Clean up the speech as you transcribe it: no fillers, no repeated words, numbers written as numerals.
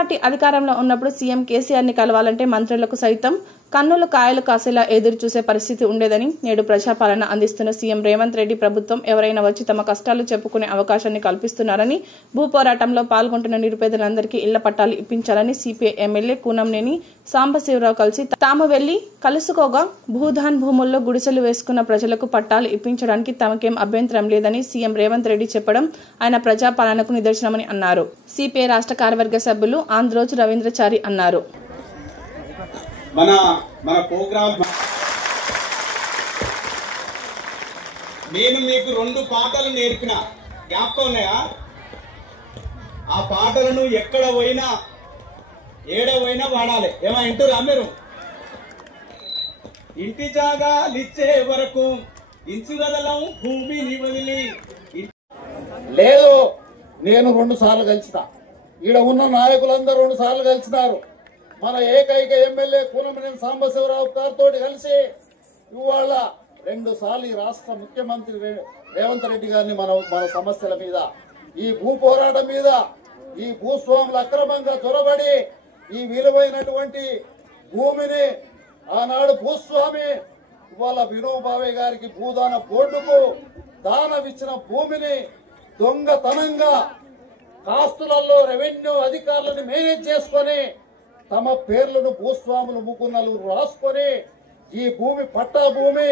Party అధికారంలో ఉన్నప్పుడు CM KCR ని కలవాలంటే మంత్రులకు సైతం కన్నులు కాయలు కాసేలా ఎదురు చూసే పరిస్థితి ఉండేదని నేడు ప్రజాపాలన అందిస్తున్న సీఎం రేవంత్ రెడ్డి ప్రభుత్వం ఎవరైనా వచ్చి తమ కష్టాలు చెప్పుకునే అవకాశాన్ని కల్పిస్తున్నారని, భూ పోరాటంలో పాల్గొంటున్న నిరుపేదలందరికీ ఇళ్ల పట్టాలు ఇప్పించాలని సిపిఐ ఎమ్మెల్యే కూనంనేని సాంబశివరావు కలిసి తాము వెళ్లి కలుసుకోగా భూదాన్ భూముల్లో గుడిసెలు వేసుకున్న ప్రజలకు పట్టాలు ఇప్పించడానికి తమకేం అభ్యంతరం లేదని సీఎం రేవంత్ రెడ్డి చెప్పడం ఆయన ప్రజాపాలనకు నిదర్శనమని అన్నారు. సిపిఐ రాష్ట్ర కార్యవర్గ సభ్యులు ఆంధ్రోజు రవీంద్రచారి అన్నారు. మన ప్రోగ్రామ్ నేను మీకు 2 పాటలు నేర్పిన జ్ఞాపకం ఉన్నాయా? ఆ పాటలను ఎక్కడ పోయినా ఏడ పోయినా వాడాలి. ఏమో ఇంటారా మీరు? ఇంటి జాగాలిచ్చే వరకు ఇంచుగదలం భూమిని వదిలి లేదు. నేను 2 సార్లు కలిసిన, ఈడ ఉన్న నాయకులందరూ 2 సార్లు కలిసినారు. మన ఏకైక ఎమ్మెల్యే కూనంనేని సాంబశివరావు గారితో కలిసి ఇవాళ 2 సార్లు ఈ రాష్ట్ర ముఖ్యమంత్రి రేవంత్ రెడ్డి గారిని మన సమస్యల మీద, ఈ భూ పోరాటం మీద, ఈ భూస్వాములు అక్రమంగా చొరబడి ఈ విలువైనటువంటి భూమిని ఆనాడు భూస్వామి ఇవాళ వినోబ్ భావే గారికి భూదాన బోర్డుకు దానం ఇచ్చిన భూమిని దొంగతనంగా కాస్తులలో రెవెన్యూ అధికారులను మేనేజ్ చేసుకొని తమ పేర్లను భూస్వాములు 3 రాసుకొని ఈ భూమి పట్టా భూమి